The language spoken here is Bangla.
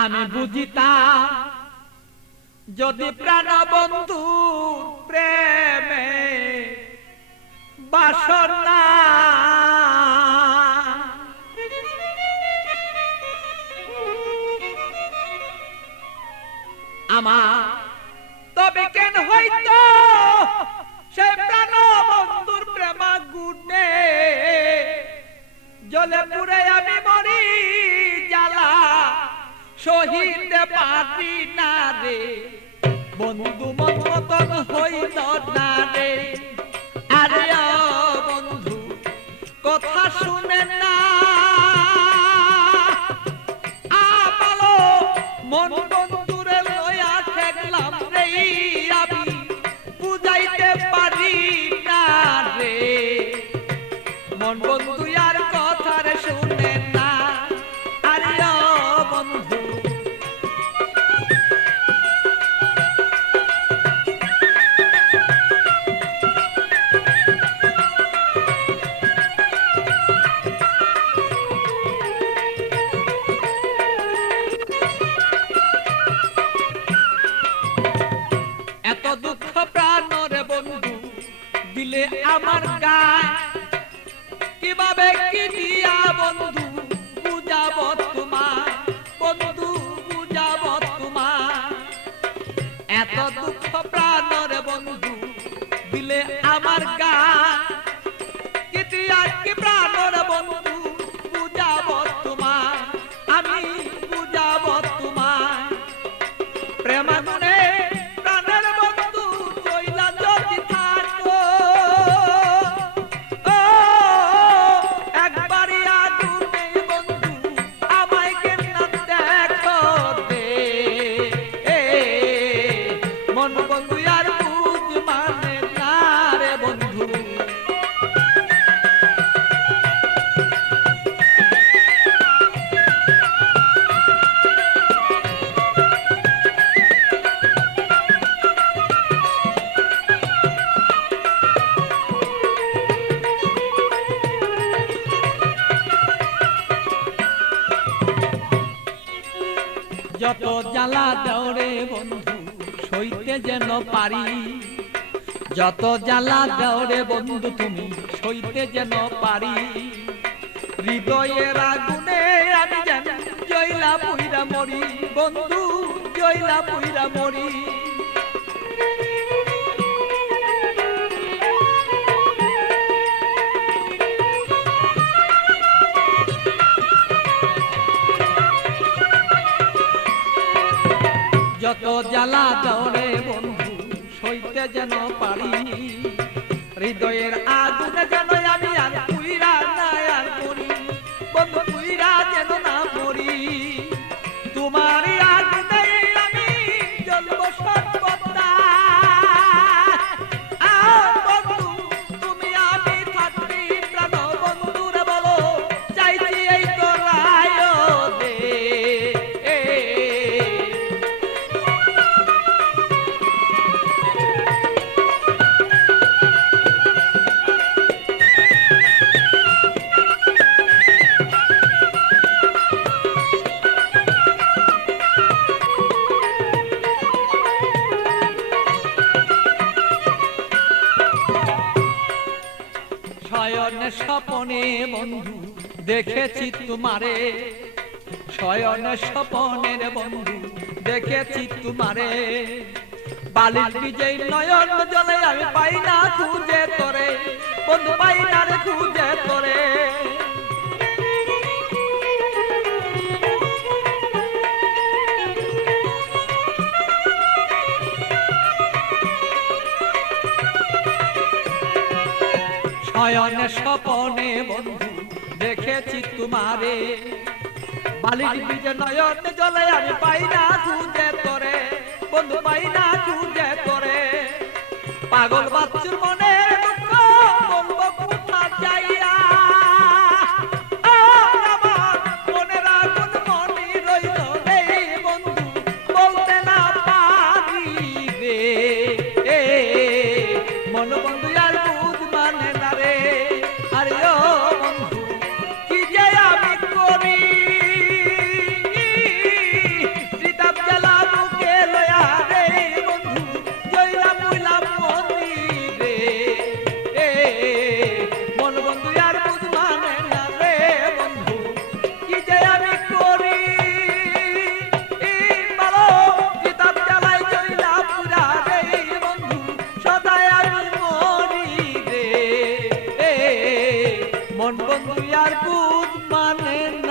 আমি বুঝিতাম যদি প্রাণ বন্ধু প্রেমে বাসনা আমার তবে কেন হইতো সে প্রাণ বন্ধুর প্রেমা গুণে জলে পুরে আমি মরি জ্বালা সহিতে পারি না রে বন্ধু মন মতন হইল না রে আরে বন্ধু কথা শুনে না আমালো মন বন্ধুরে লয়া ঠেকলাম রে আমি বুঝাইতে পারি না রে মন বন্ধু আর কথা রে শুনে না আরে বন্ধু এত দুঃখ প্রাণরে বন্ধু দিলে আমার গায় কিভাবে কি দিয়া বন্ধু বুঝাব তোমার বন্ধু বুঝাব তোমার এত দুঃখ প্রাণরে বন্ধু দিলে আমার গায় কি দিয়া কি প্রাণরে বন্ধু বুঝাব তোমার আমি বুঝাব তোমার প্রেমাগুনে যত জ্বালা দেওরে বন্ধু সইতে যেন পারি যত জ্বালা দেওরে বন্ধু তুমি সইতে যেন পারি হৃদয়ের আগুনে আমি যেন জয়লা পুইরা মরি বন্ধু জয়লা পুইরা মরি যত জ্বালা দৌড়ে বন্ধু সইতে যেন পারি হৃদয়ের আগুনে যেন আমি আর পুইরা না আর করি বন্ধু পুইরা যেন না মরি তোমার আগুনে আমি জ্বলব সর্বদা বন্ধু তুমি আমি থাকবি প্রাণ বন্ধুরে বলো চাইছি এই তো রায় দে শয়নে স্বপনে বন্ধু দেখেছি তোমারে শয়নে স্বপনের বন্ধু দেখেছি তোমারে বালির বিজয় নয়ন জলে আমি পাই না খুঁজে তোরে বন্ধু পাই না রে খুঁজে তোরে শয়নে স্বপনে বন্ধু দেখেছি তোমারে বালির বীজে নয়ন জলে আমি পাই না খুঁজে তোরে বন্ধু পাই না খুঁজে তোরে পাগল বাচ্চুর মনে দুঃখ বলবো কোথা যাইয়া আমার মনের আগুন মনি রইল রে বন্ধু বলতে না পারি রে মন বন্ধু আর বুঝ মানে না রে আরে ও বন্ধু কি যে আমি করি মন বন্ধু আর বুঝ মানে না।